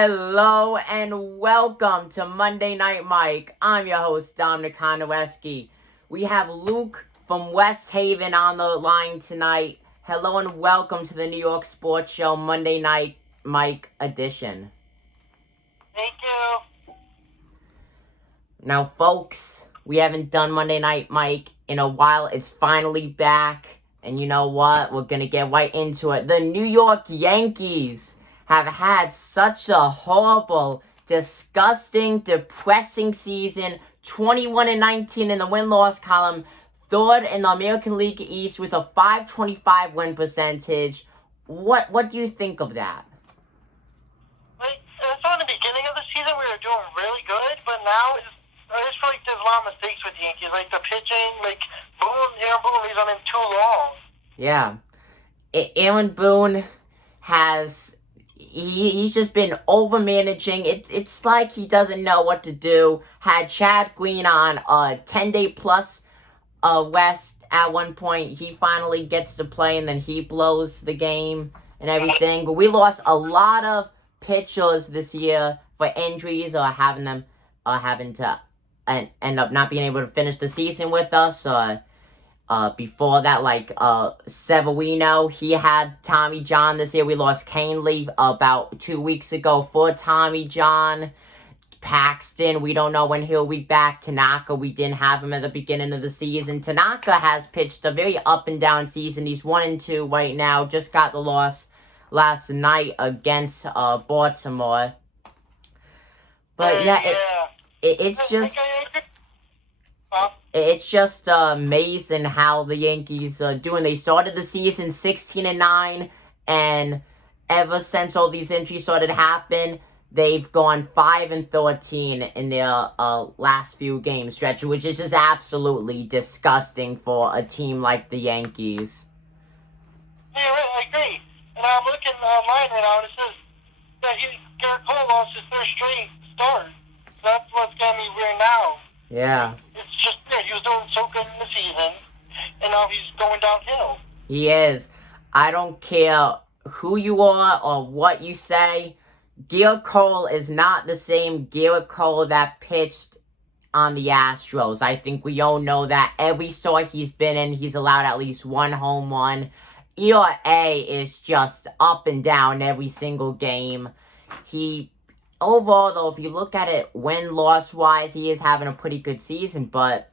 Hello and welcome to Monday Night Mike. I'm your host, Dominic Konowski. We have Luke from West Haven on the line tonight. Hello and welcome to the New York Sports Show Monday Night Mike edition. Thank you. Now, folks, we haven't done Monday Night Mike in a while. It's finally back. And you know what? We're going to get right into it. The New York Yankees have had such a horrible, disgusting, depressing season. 21-19 in the win-loss column. Third in the American League East with a .525 win percentage. What do you think of that? I saw in the beginning of the season we were doing really good, but now I just feel like there's a lot of mistakes with the Yankees. Like the pitching, Aaron Boone, he's on him too long. Yeah. Aaron Boone has... He's just been over-managing. It's like he doesn't know what to do. Had Chad Green on a 10-day plus rest at one point. He finally gets to play, and then he blows the game and everything. But we lost a lot of pitchers this year for injuries or having to end up not being able to finish the season with us. Before that, Severino, he had Tommy John this year. We lost Canely about 2 weeks ago for Tommy John. Paxton, we don't know when he'll be back. Tanaka, we didn't have him at the beginning of the season. Tanaka has pitched a very up and down season. He's 1-2 right now. Just got the loss last night against Baltimore. But it's just... It's just amazing how the Yankees are doing. They started the season 16-9, and ever since all these injuries started to happen, they've gone 5-13 in their last few game stretch, which is just absolutely disgusting for a team like the Yankees. Yeah, right, I agree. And I'm looking online right now, and it says that Gerrit Cole lost his third straight start. So that's what's got me weird now. Yeah. It's just weird. He was doing so good in the season, and now he's going downhill. He is. I don't care who you are or what you say. Gerrit Cole is not the same Gerrit Cole that pitched on the Astros. I think we all know that. Every start he's been in, he's allowed at least one home run. ERA is just up and down every single game. Overall, though, if you look at it win-loss-wise, he is having a pretty good season, but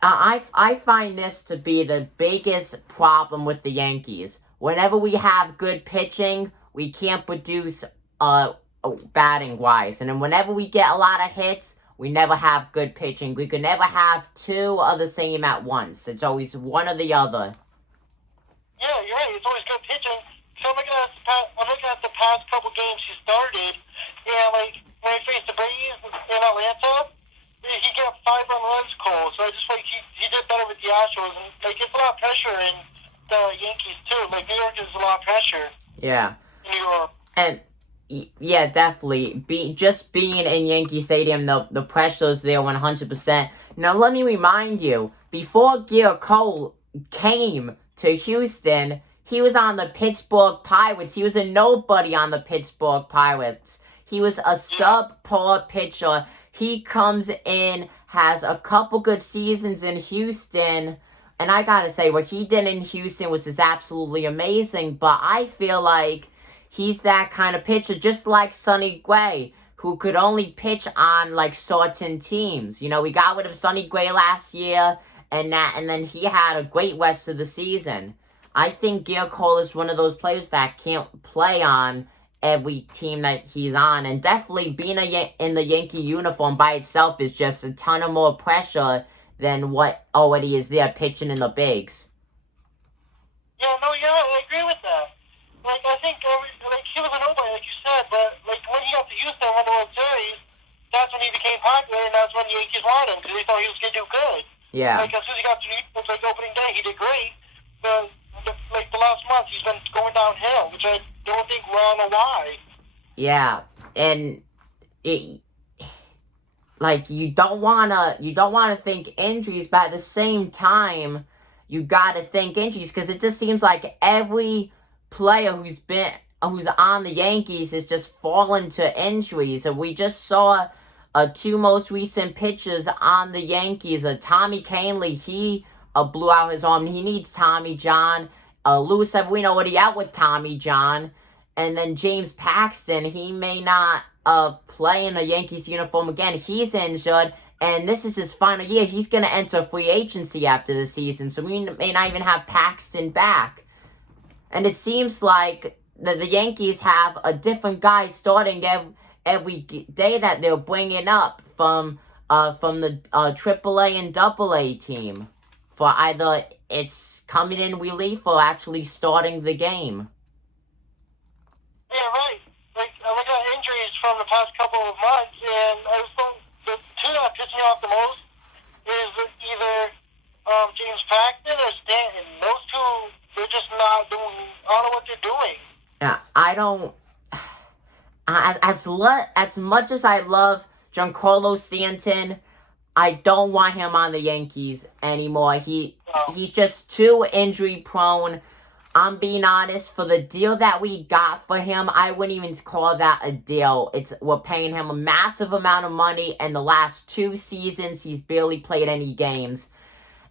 I find this to be the biggest problem with the Yankees. Whenever we have good pitching, we can't produce batting-wise, and then whenever we get a lot of hits, we never have good pitching. We can never have two of the same at once. It's always one or the other. Yeah, you're right. It's always good pitching. So I'm looking at the past couple games he started. Yeah, like when he faced the Braves in Atlanta, he got 5 runs, Cole. So I just like he did better with the Astros, and it's a lot of pressure in the Yankees too. Like New York is a lot of pressure. Yeah. New York. And yeah, definitely. Just being in Yankee Stadium, the pressure's there 100%. Now let me remind you, before Gerrit Cole came to Houston, he was on the Pittsburgh Pirates. He was a nobody on the Pittsburgh Pirates. He was a subpar pitcher. He comes in, has a couple good seasons in Houston, and I gotta say, what he did in Houston was just absolutely amazing, but I feel like he's that kind of pitcher, just like Sonny Gray, who could only pitch on, certain teams. You know, we got rid of Sonny Gray last year, and then he had a great rest of the season. I think Gerrit Cole is one of those players that can't play on every team that he's on, and definitely being in the Yankee uniform by itself is just a ton of more pressure than what already is there pitching in the bigs. Yeah, I agree with that. I think he was a nobody, like you said, but when he got to Houston and won the World Series, that's when he became popular, and that's when the Yankees wanted him because they thought he was going to do good. Yeah. As soon as he got to New York, opening day, he did great. But the last month, he's been going downhill, which I don't think we all know why. Yeah, and you don't wanna think injuries, but at the same time, you gotta think injuries because it just seems like every player who's been who's on the Yankees is just fallen to injury. So we just saw two most recent pitchers on the Yankees. Tommy Kahnle, he blew out his arm. He needs Tommy John. Luis Severino already out with Tommy John. And then James Paxton, he may not play in a Yankees uniform again. He's injured. And this is his final year. He's going to enter free agency after the season. So we may not even have Paxton back. And it seems like the Yankees have a different guy starting every day that they're bringing up from the AAA and AA team. For either it's coming in relief or actually starting the game. Yeah, right. Like, I look at injuries from the past couple of months, and I was thinking the two that piss me off the most is either James Paxton or Stanton. Those two, they're just not doing. I don't know what they're doing. Yeah, I don't. As much as I love Giancarlo Stanton, I don't want him on the Yankees anymore. He's just too injury prone. I'm being honest, for the deal that we got for him, I wouldn't even call that a deal. We're paying him a massive amount of money, and the last 2 seasons, he's barely played any games.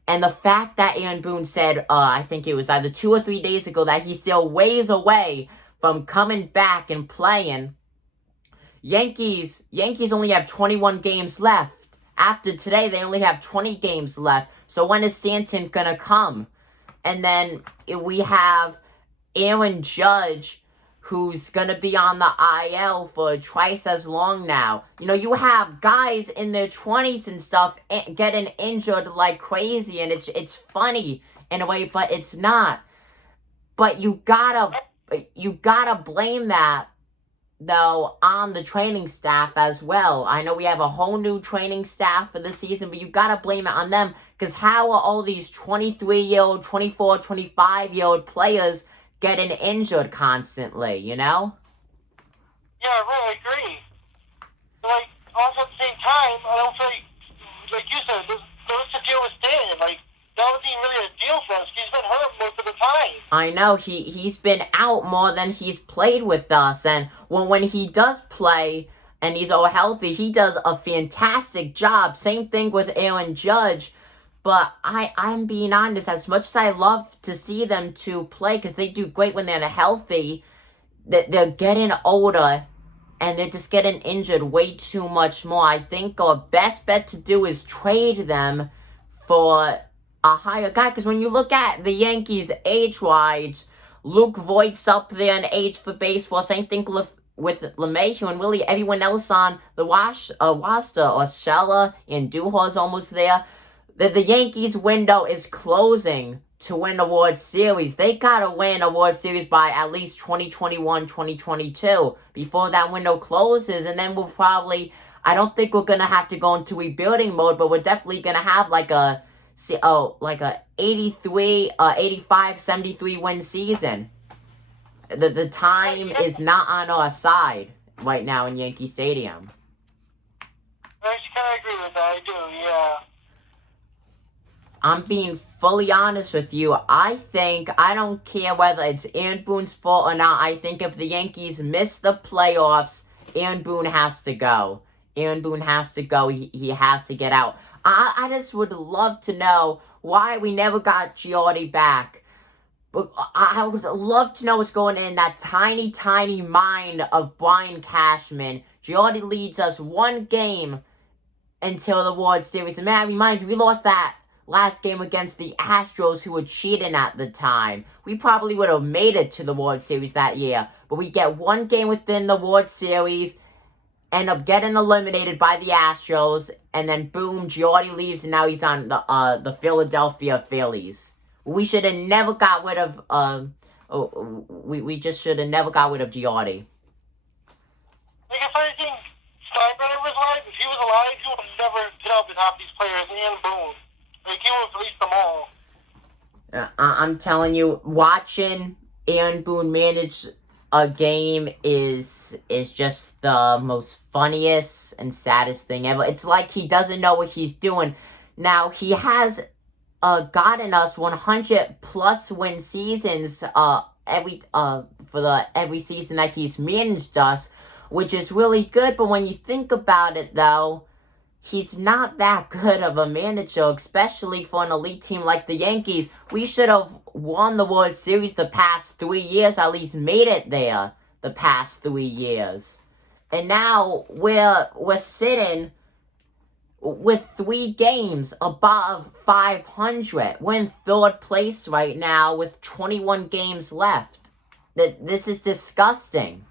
And the fact that Aaron Boone said, I think it was either 2 or 3 days ago, that he's still ways away from coming back and playing. Yankees only have 21 games left. After today, they only have 20 games left. So when is Stanton gonna come? And then we have Aaron Judge, who's going to be on the IL for twice as long now. You know, you have guys in their 20s and stuff getting injured like crazy, and it's funny in a way, but it's not. But you gotta blame that, though, on the training staff as well. I know we have a whole new training staff for this season, but you gotta blame it on them, because how are all these 23-year-old, 24, 25-year-old players getting injured constantly, you know? Yeah, right, I agree. But, like, also at the same time, I don't feel like you said, there was a deal with Stanton. Like, that wasn't even really a deal for us. He's been hurt most of the time. I know, he's been out more than he's played with us, and when he does play and he's all healthy, he does a fantastic job. Same thing with Aaron Judge. But I'm being honest, as much as I love to see them to play, because they do great when they're healthy, they're getting older, and they're just getting injured way too much more. I think our best bet to do is trade them for a higher guy, because when you look at the Yankees age-wise, Luke Voigt's up there in age for baseball. Same thing with LeMahieu, and really everyone else on the roster. Urshela and Duhal's almost there. The Yankees window is closing to win the World Series. They gotta win a World Series by at least 2021, 2022 before that window closes, and then we'll probably, I don't think we're gonna have to go into rebuilding mode, but we're definitely gonna have like a 83, 85, 73 win season. The time is not on our side right now in Yankee Stadium. I kind of agree with that. I do, yeah. I'm being fully honest with you. I don't care whether it's Aaron Boone's fault or not. I think if the Yankees miss the playoffs, Aaron Boone has to go. Aaron Boone has to go. He has to get out. I just would love to know why we never got Giardi back. But I would love to know what's going on in that tiny, tiny mind of Brian Cashman. Giardi leads us 1 game until the World Series. And man, I remind you, we lost that last game against the Astros, who were cheating at the time. We probably would have made it to the World Series that year. But we get 1 game within the World Series, end up getting eliminated by the Astros, and then boom, Giardi leaves, and now he's on the Philadelphia Phillies. We should have never got rid of, we just should have never got rid of Giardi. Like, if I think Steinbrenner was alive, if he was alive, he would have never put up with half these players and Boone. Like, he would have released them all. I'm telling you, watching Aaron Boone manage a game is just the most funniest and saddest thing ever. It's like he doesn't know what he's doing. Now, he has gotten us 100-plus win seasons every season that he's managed us, which is really good. But when you think about it, though, he's not that good of a manager, especially for an elite team like the Yankees. We should have won the World Series the past 3 years, at least made it there the past 3 years. And now we're sitting with 3 games above 500. We're in 3rd place right now with 21 games left. This is disgusting.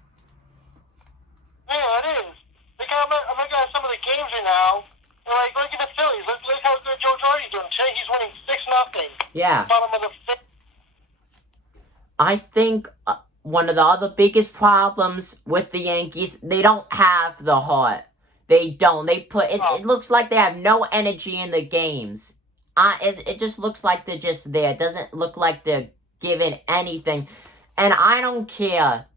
Yeah, it is. I'm looking at some of the games right now. And look at the Phillies. Look how good Joe Girardi's doing. Today he's winning 6-0. Yeah. Bottom of the 5th. I think one of the other biggest problems with the Yankees, they don't have the heart. They don't. It looks like they have no energy in the games. It just looks like they're just there. It doesn't look like they're giving anything. And I don't care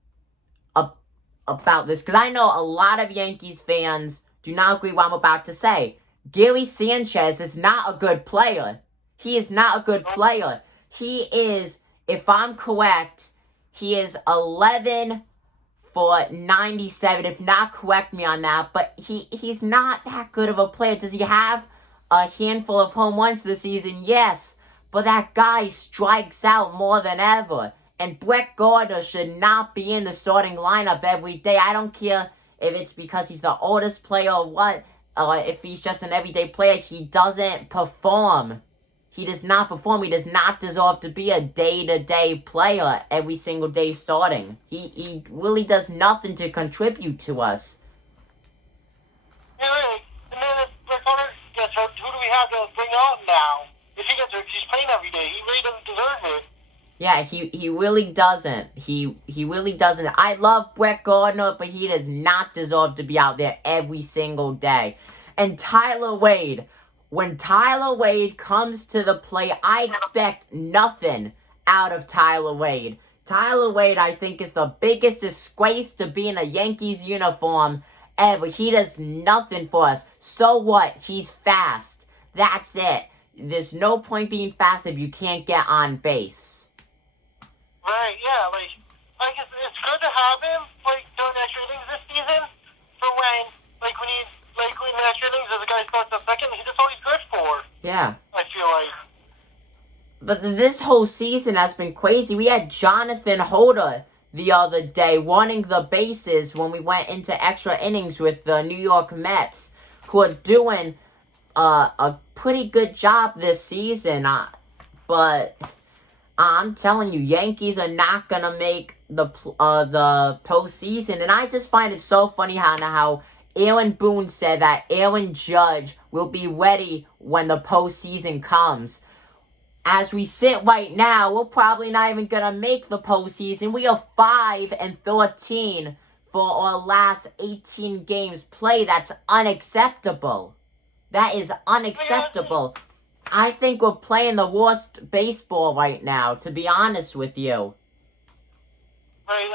about this, because I know a lot of Yankees fans do not agree with what I'm about to say. Gary Sanchez is not a good player. He is not a good player. He is, if I'm correct, he is 11 for 97, if not, correct me on that, but he's not that good of a player. Does he have a handful of home runs this season? Yes, but that guy strikes out more than ever, and Brett Gardner should not be in the starting lineup every day. I don't care if it's because he's the oldest player or what, if he's just an everyday player. He doesn't perform. He does not perform. He does not deserve to be a day-to-day player every single day starting. He really does nothing to contribute to us. Yeah, really. And then if Brett Gardner gets hurt, who do we have to bring on now? If he gets hurt, he's playing every day. He really doesn't deserve it. Yeah, he really doesn't. He really doesn't. I love Brett Gardner, but he does not deserve to be out there every single day. And Tyler Wade. When Tyler Wade comes to the plate, I expect nothing out of Tyler Wade. Tyler Wade, I think, is the biggest disgrace to be in a Yankees uniform ever. He does nothing for us. So what? He's fast. That's it. There's no point being fast if you can't get on base. Right, yeah, it's good to have him, during extra innings this season, for when in the extra innings, as a guy starts a second, that's all he's good for. Yeah. I feel like. But this whole season has been crazy. We had Jonathan Holder the other day running the bases when we went into extra innings with the New York Mets, who are doing a pretty good job this season. But I'm telling you, Yankees are not going to make the postseason. And I just find it so funny how Aaron Boone said that Aaron Judge will be ready when the postseason comes. As we sit right now, we're probably not even going to make the postseason. We are 5-13 for our last 18 games played. That's unacceptable. That is unacceptable. I think we're playing the worst baseball right now, to be honest with you. Right,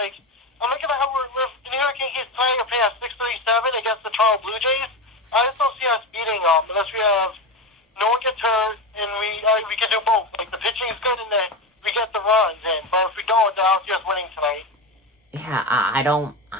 I'm looking at how the New York Yankees playing at 6-3-7 against the Toronto Blue Jays. I just don't see us beating them unless we have no one gets hurt and we can do both. The pitching is good and we get the runs in. But if we don't, I don't see us winning tonight. Yeah, I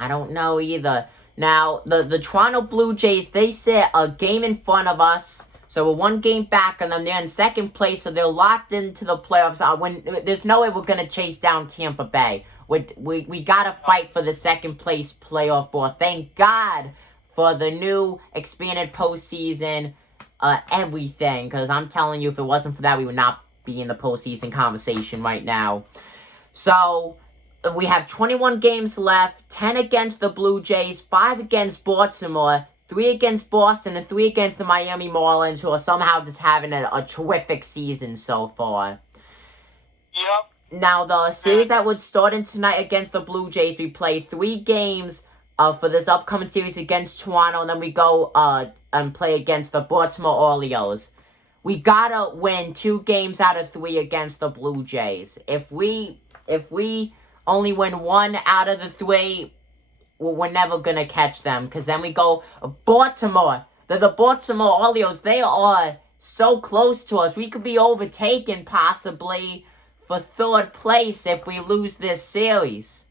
don't know either. Now, the Toronto Blue Jays, they sit a game in front of us. So we're 1 game back on them. They're in 2nd place, so they're locked into the playoffs. There's no way we're going to chase down Tampa Bay. We got to fight for the 2nd place playoff ball. Thank God for the new expanded postseason, everything. Because I'm telling you, if it wasn't for that, we would not be in the postseason conversation right now. So we have 21 games left, 10 against the Blue Jays, 5 against Baltimore, 3 against Boston, and 3 against the Miami Marlins, who are somehow just having a terrific season so far. Yep. Now, the series that would start in tonight against the Blue Jays, we play 3 games for this upcoming series against Toronto, and then we go and play against the Baltimore Orioles. We gotta win 2 games out of 3 against the Blue Jays. If we only win 1 out of the 3, we're never gonna catch them, because then we go Baltimore. The Baltimore Orioles, they are so close to us. We could be overtaken possibly for third place if we lose this series.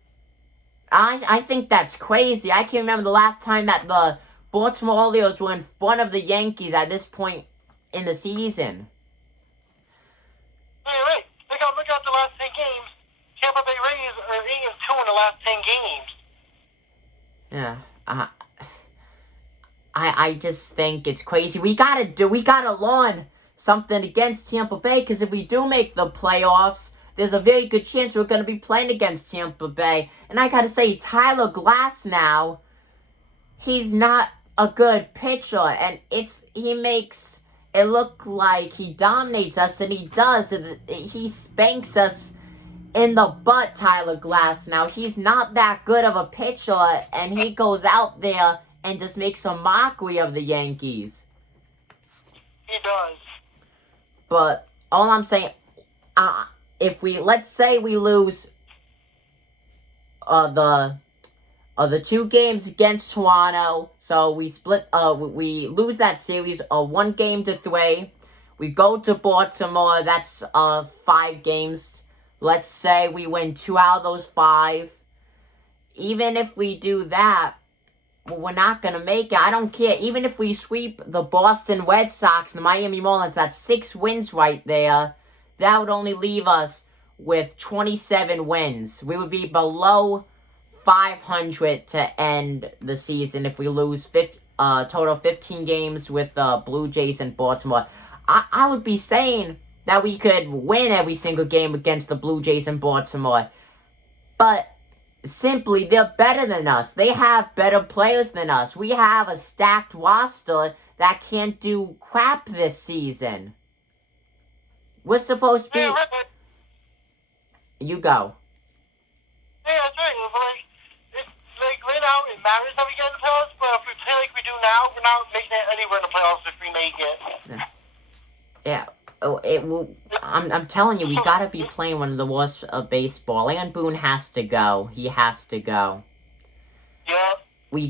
I think that's crazy. I can't remember the last time that the Baltimore Orioles were in front of the Yankees at this point in the season. Yeah, right. Look at the last 10 games. Tampa Bay Rays are 8-2 in the last 10 games. Yeah, I just think it's crazy. We gotta learn something against Tampa Bay, because if we do make the playoffs, there's a very good chance we're gonna be playing against Tampa Bay. And I gotta say, Tyler Glasnow, he's not a good pitcher, and he makes it look like he dominates us, and he does. He spanks us in the butt, Tyler Glasnow. He's not that good of a pitcher, and he goes out there and just makes a mockery of the Yankees. He does. But all I'm saying, let's say we lose the 2 games against Toronto, so we lose that series 1-3. We go to Baltimore, that's 5 games. Let's say we win 2 out of those 5. Even if we do that, we're not going to make it. I don't care. Even if we sweep the Boston Red Sox and the Miami Marlins, that's 6 wins right there. That would only leave us with 27 wins. We would be below 500 to end the season if we lose total 15 games with the Blue Jays and Baltimore. I would be saying that we could win every single game against the Blue Jays and Baltimore. But simply, they're better than us. They have better players than us. We have a stacked roster that can't do crap this season. We're supposed to be... Yeah, right. You go. Yeah, that's right. Right now, it matters that we get in the playoffs, but if we play like we do now, we're not making it anywhere in the playoffs if we make it. Yeah. I'm telling you, we gotta be playing one of the worst of baseball. Aaron Boone has to go. He has to go. Yeah. We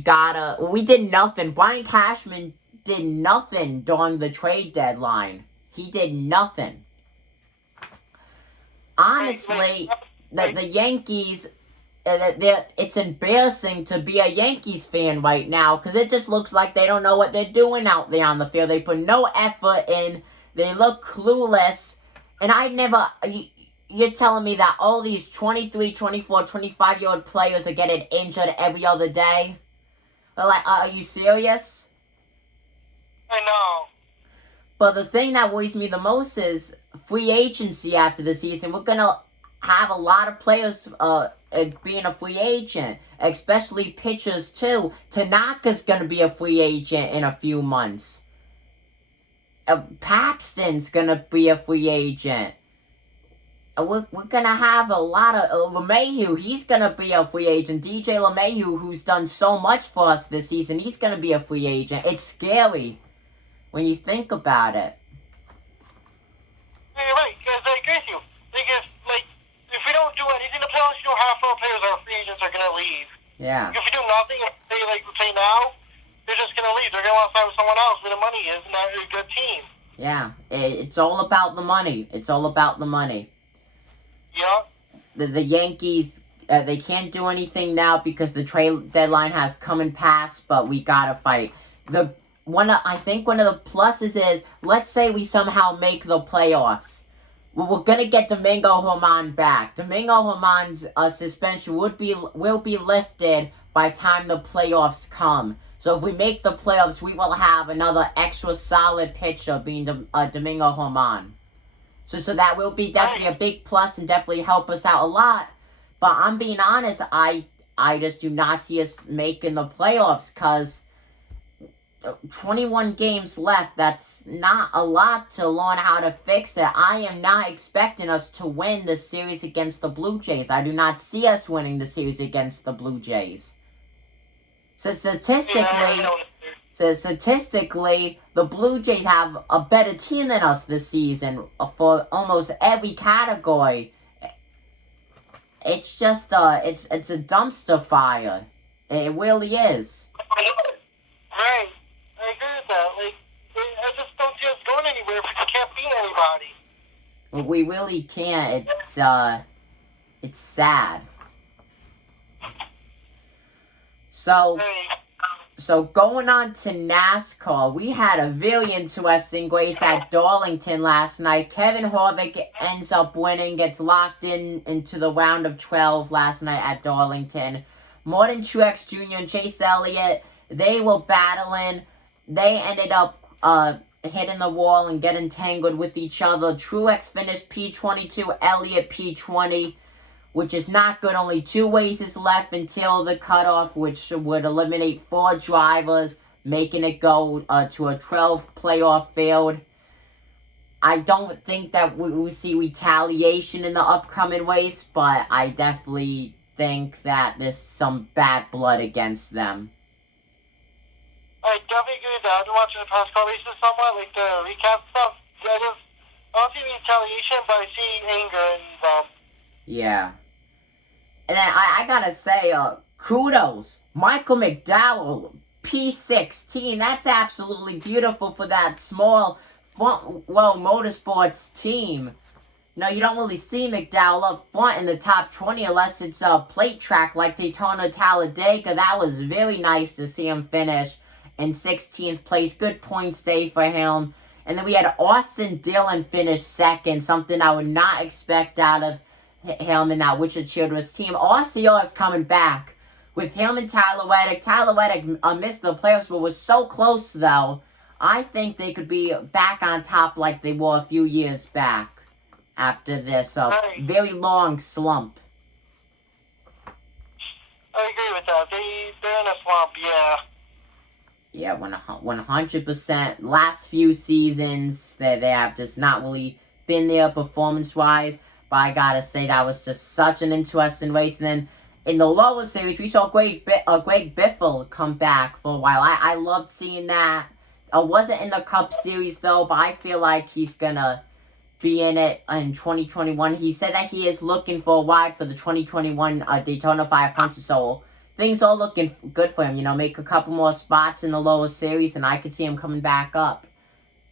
did nothing. Brian Cashman did nothing during the trade deadline. He did nothing. Honestly, the Yankees, it's embarrassing to be a Yankees fan right now, because it just looks like they don't know what they're doing out there on the field. They put no effort in. They look clueless. And you're telling me that all these 23, 24, 25-year-old players are getting injured every other day? Are you serious? I know. But the thing that worries me the most is free agency after the season. We're going to have a lot of players being a free agent, especially pitchers too. Tanaka's going to be a free agent in a few months. Paxton's going to be a free agent. We're going to have a lot of... LeMahieu, he's going to be a free agent. DJ LeMahieu, who's done so much for us this season, he's going to be a free agent. It's scary when you think about it. Yeah, you're right, because I agree with you. If we don't do anything in the playoffs, half our players, our free agents, are going to leave. Yeah. If we do nothing, if they play now, they're just going to leave. They're going to want to sign with someone else where the money is, and not a good team. Yeah, it's all about the money. It's all about the money. Yeah. The Yankees, they can't do anything now because the trade deadline has come and passed, but we gotta fight. I think one of the pluses is, let's say we somehow make the playoffs. Well, we're gonna get Domingo Germán back. Domingo Germán's suspension will be lifted by the time the playoffs come. So if we make the playoffs, we will have another extra solid pitcher being Domingo Germán. So that will be definitely a big plus and definitely help us out a lot. But I'm being honest, I just do not see us making the playoffs, because 21 games left, that's not a lot to learn how to fix it. I am not expecting us to win the series against the Blue Jays. I do not see us winning the series against the Blue Jays. So statistically, the Blue Jays have a better team than us this season for almost every category. It's just it's a dumpster fire. It really is. Right. I agree with that. I just don't see us going anywhere if we can't beat anybody. We really can't. It's sad. So going on to NASCAR, we had a very interesting race at Darlington last night. Kevin Harvick ends up winning, gets locked into the round of 12 last night at Darlington. Martin Truex Jr. and Chase Elliott, they were battling. They ended up hitting the wall and getting tangled with each other. Truex finished P22, Elliott P20. Which is not good. Only 2 races left until the cutoff, which would eliminate 4 drivers, making it go to a 12 playoff field. I don't think that we will see retaliation in the upcoming race, but I definitely think that there's some bad blood against them. I definitely agree with that. I've been watching the past car races somewhat, like the recap stuff. I don't see retaliation, but I see anger in them. Yeah. And then I gotta say, kudos. Michael McDowell, P16. That's absolutely beautiful for that small, motorsports team. You know, you don't really see McDowell up front in the top 20 unless it's a plate track like Daytona Talladega. That was very nice to see him finish in 16th place. Good points day for him. And then we had Austin Dillon finish second, something I would not expect out of him and that Richard Childress team. RCR is coming back with him and Tyler Reddick. Tyler Reddick missed the playoffs, but was so close, though. I think they could be back on top like they were a few years back after this very long slump. I agree with that. They're in a slump, yeah. Yeah, 100%. Last few seasons, they have just not really been there performance-wise. But I gotta say, that was just such an interesting race. And then in the lower series, we saw Greg Biffle come back for a while. I loved seeing that. I wasn't in the Cup Series, though, but I feel like he's gonna be in it in 2021. He said that he is looking for a ride for the 2021 Daytona 500. So things are looking good for him. You know, make a couple more spots in the lower series, and I could see him coming back up.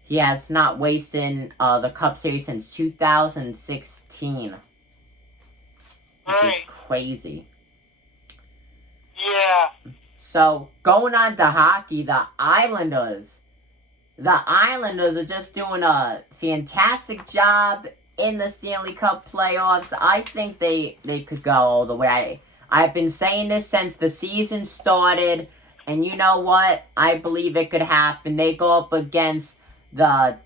He has not wasted the Cup Series since 2016. Which is crazy. Yeah. So, going on to hockey, the Islanders. The Islanders are just doing a fantastic job in the Stanley Cup playoffs. I think they could go all the way. I've been saying this since the season started. And you know what? I believe it could happen. They go up against the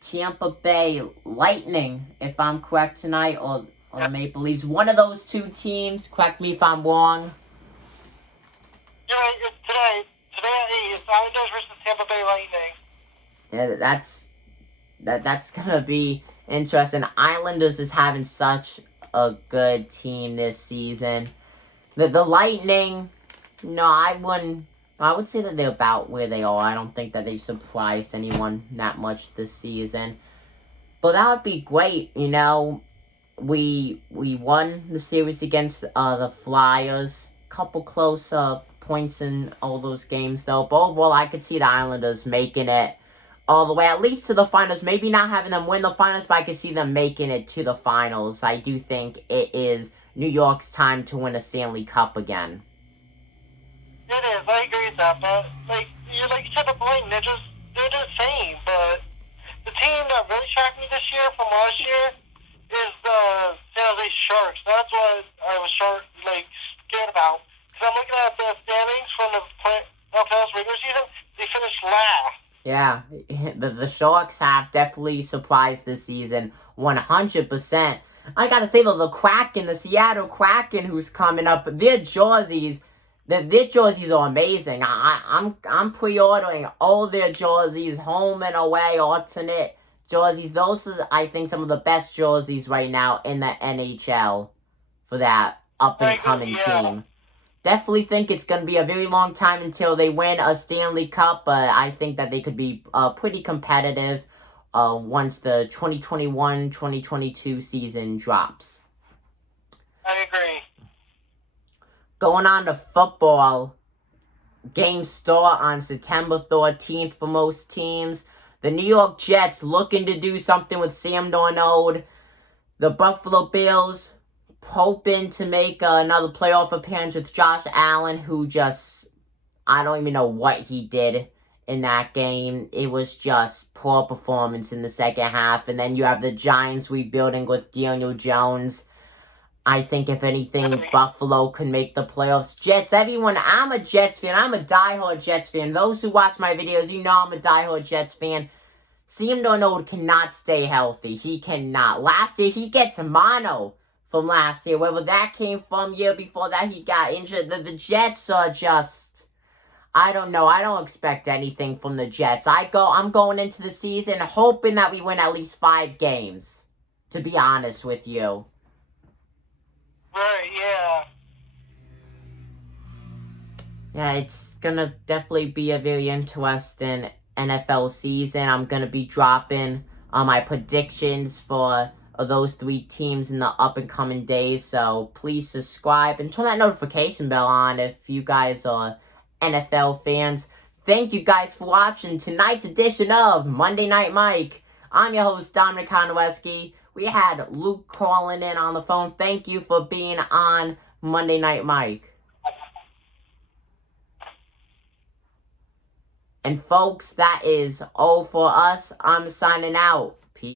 Tampa Bay Lightning, if I'm correct tonight, or Maple Leafs. One of those 2 teams. Correct me if I'm wrong. Yeah, it's today. Today at 8, it's Islanders versus Tampa Bay Lightning. Yeah, that's gonna be interesting. Islanders is having such a good team this season. The Lightning, no, I would say that they're about where they are. I don't think that they've surprised anyone that much this season. But that would be great, you know. We won the series against the Flyers. Couple close points in all those games, though. But overall, I could see the Islanders making it all the way, at least to the finals. Maybe not having them win the finals, but I could see them making it to the finals. I do think it is New York's time to win a Stanley Cup again. It is. I agree with that. But like you said, the Lightning, they're the same. But the team that really shocked me this year from last year is the San Jose Sharks. That's what I was scared about. Because I'm looking at the standings from the playoffs regular season. They finished last. Yeah, the Sharks have definitely surprised this season, 100%. I gotta say though, the Kraken, the Seattle Kraken, who's coming up, their jerseys are amazing. I'm pre-ordering all their jerseys, home and away, alternate jerseys. Those are, I think, some of the best jerseys right now in the NHL for that up-and-coming team. Definitely think it's going to be a very long time until they win a Stanley Cup, but I think that they could be pretty competitive once the 2021-2022 season drops. I agree. Going on to football, games start on September 13th for most teams. The New York Jets looking to do something with Sam Darnold. The Buffalo Bills hoping to make another playoff appearance with Josh Allen, who just, I don't even know what he did in that game. It was just poor performance in the second half. And then you have the Giants rebuilding with Daniel Jones. I think, if anything, Buffalo could make the playoffs. Jets, everyone, I'm a Jets fan. I'm a diehard Jets fan. Those who watch my videos, you know I'm a diehard Jets fan. Sam Darnold cannot stay healthy. He cannot. Last year, he gets mono from last year. Whether that came from year before that he got injured. The Jets are just, I don't know. I don't expect anything from the Jets. I'm going into the season hoping that we win at least 5 games, to be honest with you. Right, yeah. Yeah, it's gonna definitely be a very interesting NFL season. I'm gonna be dropping my predictions for those 3 teams in the up and coming days. So please subscribe and turn that notification bell on if you guys are NFL fans. Thank you guys for watching tonight's edition of Monday Night Mike. I'm your host, Dominic Konowski. We had Luke calling in on the phone. Thank you for being on Monday Night Mike. And folks, that is all for us. I'm signing out.